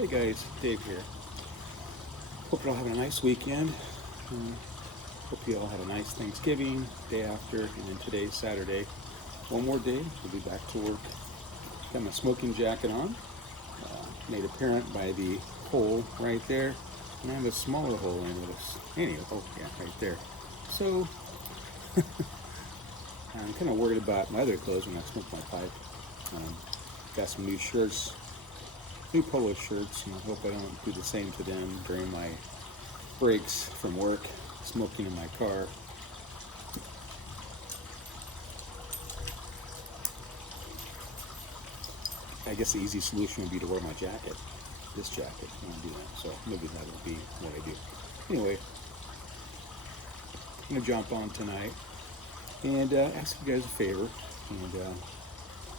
Hey guys, Dave here. Hope you're all having a nice weekend. Um, Hope you all had a nice Thanksgiving, day after, and then today's Saturday. One more day, we'll be back to work. Got my smoking jacket on, made apparent by the hole right there. And I have a smaller hole in this. Anyway, oh yeah, right there. So, I'm kind of worried about my other clothes when I smoke my pipe. Um, got some new shirts, new polo shirts, and I hope I don't do the same to them during my breaks from work, smoking in my car. I guess the easy solution would be to wear my jacket, this jacket, when I do that. So maybe that would be what I do. Anyway, I'm gonna jump on tonight and ask you guys a favor. And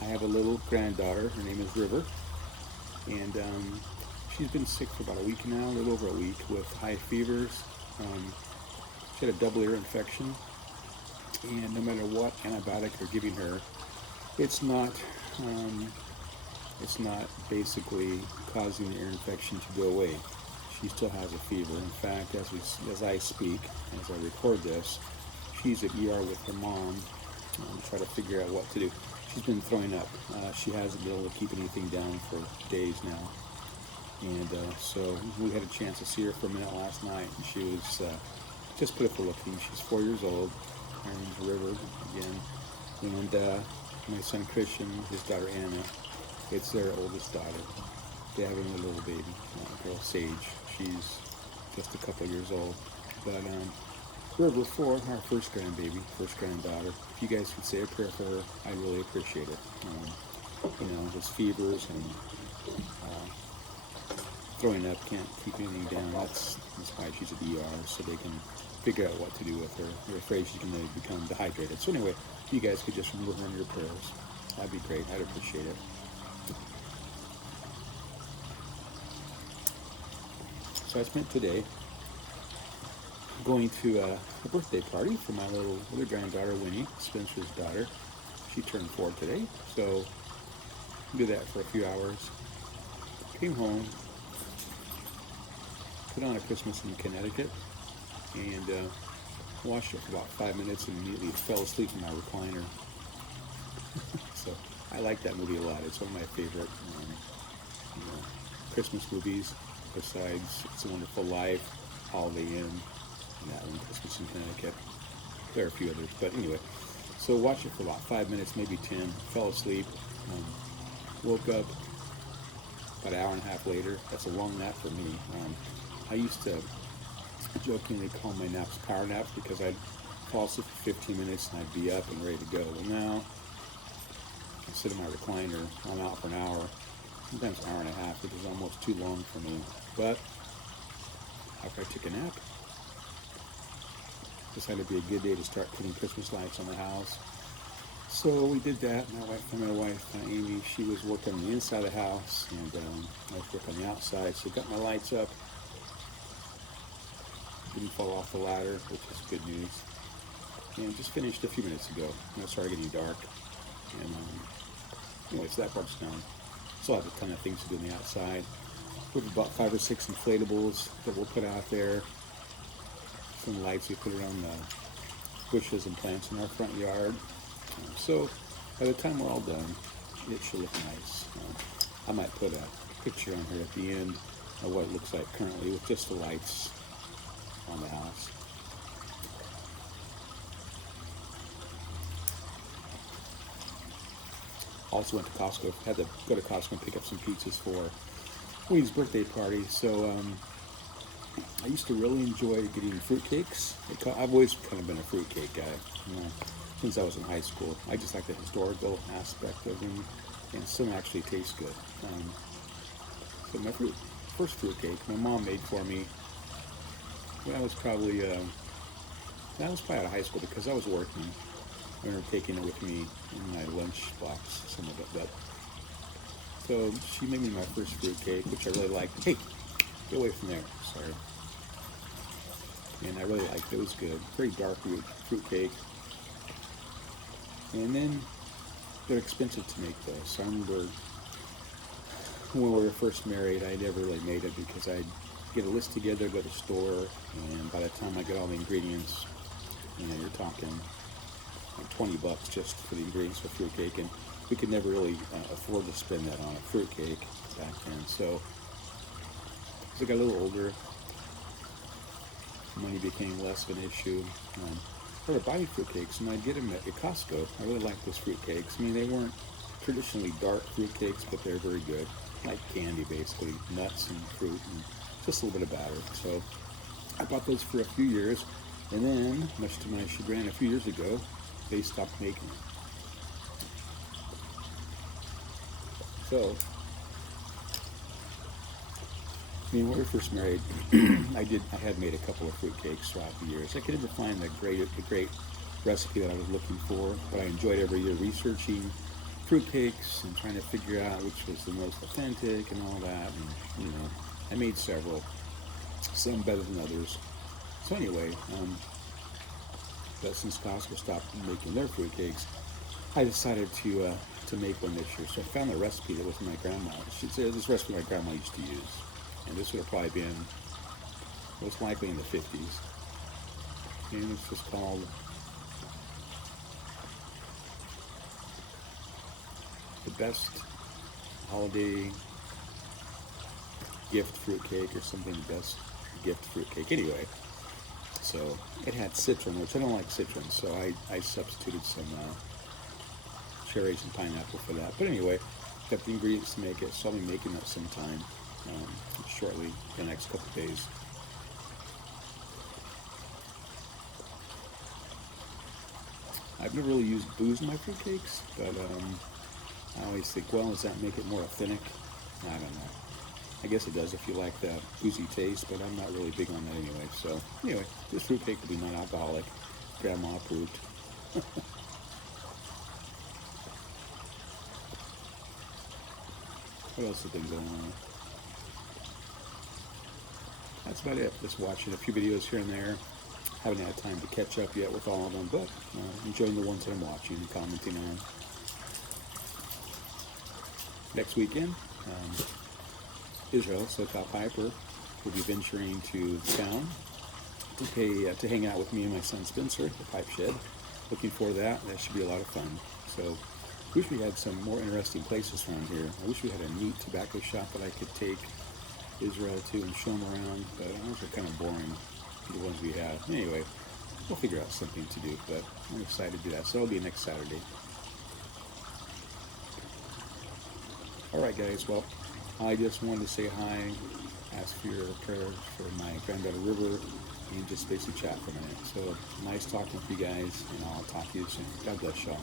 I have a little granddaughter. Her name is River, and she's been sick for about a week now, a little over a week, with high fevers. Um, she had a double ear infection, and no matter what antibiotic they're giving her, it's not um, it's not basically causing the ear infection to go away. She still has a fever. In fact, as I speak, as I record this, she's at ER with her mom to try to figure out what to do. She's been throwing up. She hasn't been able to keep anything down for days now. And so we had a chance to see her for a minute last night. And she was just pitiful looking. She's 4 years old. Her name's River again. And my son Christian, his daughter Anna, it's their oldest daughter. They have a little baby, girl Sage. She's just a couple years old. But River 4, our first grandbaby, first granddaughter. If you guys could say a prayer for her, I'd really appreciate it. Those fevers and throwing up, can't keep anything down. That's why she's at the ER, so they can figure out what to do with her. They're afraid she's going to become dehydrated. So anyway, if you guys could just remember her in your prayers, that'd be great. I'd appreciate it. So I spent today going to a birthday party for my little other granddaughter, Winnie, Spencer's daughter. She turned 4 today, so did that for a few hours. Came home, put on a Christmas in Connecticut, and watched it for about 5 minutes and immediately fell asleep in my recliner. So I like that movie a lot. It's one of my favorite you know, Christmas movies, besides It's a Wonderful Life, Holiday Inn, and that one, Christmas in Connecticut. There are a few others, but anyway. So watched it for about 5 minutes, maybe 10, fell asleep, woke up about an hour and a half later. That's a long nap for me. I used to jokingly call my naps power naps because I'd fall asleep for 15 minutes and I'd be up and ready to go. Well, now I sit in my recliner. I'm out for an hour, sometimes an hour and a half, which is almost too long for me. But after I took a nap, decided to be a good day to start putting Christmas lights on the house. So we did that. My wife Amy, she was working on the inside of the house, and I was working on the outside. So got my lights up. Didn't fall off the ladder, which is good news. And just finished a few minutes ago. It started getting dark. And anyway, so that part's done. Still have a ton of things to do on the outside. We have about 5 or 6 inflatables that we'll put out there. Some lights we put around the bushes and plants in our front yard. So by the time we're all done, it should look nice. I might put a picture on here at the end of what it looks like currently with just the lights on the house. Also went to Costco. Had to go to Costco and pick up some pizzas for Wayne's birthday party. So I used to really enjoy getting fruitcakes. I've always kind of been a fruitcake guy, since I was in high school. I just like the historical aspect of them, and some actually taste good. So my first fruitcake, my mom made for me. When I was probably out of high school because I was working. I remember taking it with me in my lunch box, some of it. But so she made me my first fruitcake, which I really liked. Hey, get away from there. Sorry. And I really liked it. It was good. Very dark fruit cake. And then they're expensive to make though. So I remember when we were first married, I never really made it because I'd get a list together, go to the store, and by the time I got all the ingredients, you're talking like $20 just for the ingredients for fruitcake, and we could never really afford to spend that on a fruitcake back then. So as I got a little older, money became less of an issue. I started buying fruitcakes, and I'd get them at Costco. I really liked those fruitcakes. I mean, they weren't traditionally dark fruitcakes, but they're very good. Like candy, basically, nuts and fruit, and just a little bit of batter. So I bought those for a few years, and then, much to my chagrin, a few years ago, they stopped making them. So, when we were first married, I had made a couple of fruitcakes throughout the years. I could never find the great recipe that I was looking for, but I enjoyed every year researching fruitcakes and trying to figure out which was the most authentic and all that. And I made several, some better than others. So anyway, but since Costco stopped making their fruitcakes, I decided to make one this year. So I found a recipe that was my grandma. This recipe my grandma used to use, and this would have probably been most likely in the 50s. And it's just called the best holiday gift fruitcake or something. Best gift fruitcake. Anyway, so it had citron, which I don't like citron, so I substituted some cherries and pineapple for that. But anyway, got the ingredients to make it, so I'll be making that sometime shortly, the next couple of days. I've never really used booze in my fruitcakes, but I always think, well, does that make it more authentic? I don't know. I guess it does if you like that boozy taste, but I'm not really big on that anyway. So anyway, this fruitcake will be non-alcoholic. Grandma approved. What else have been going on? That's about it. Just watching a few videos here and there. Haven't had time to catch up yet with all of them, but enjoying the ones that I'm watching and commenting on. Next weekend, Israel, SoCal Piper, will be venturing to town to hang out with me and my son Spencer at the Pipe Shed. Looking forward to that. That should be a lot of fun. So, wish we had some more interesting places around here. I wish we had a neat tobacco shop that I could take Israel to and show him around, but those are kind of boring, the ones we have. Anyway, we'll figure out something to do, but I'm excited to do that. So that'll be next Saturday. Alright guys, well, I just wanted to say hi, ask for your prayers for my granddaughter River, and just basically chat for a minute. So, nice talking with you guys, and I'll talk to you soon. God bless y'all.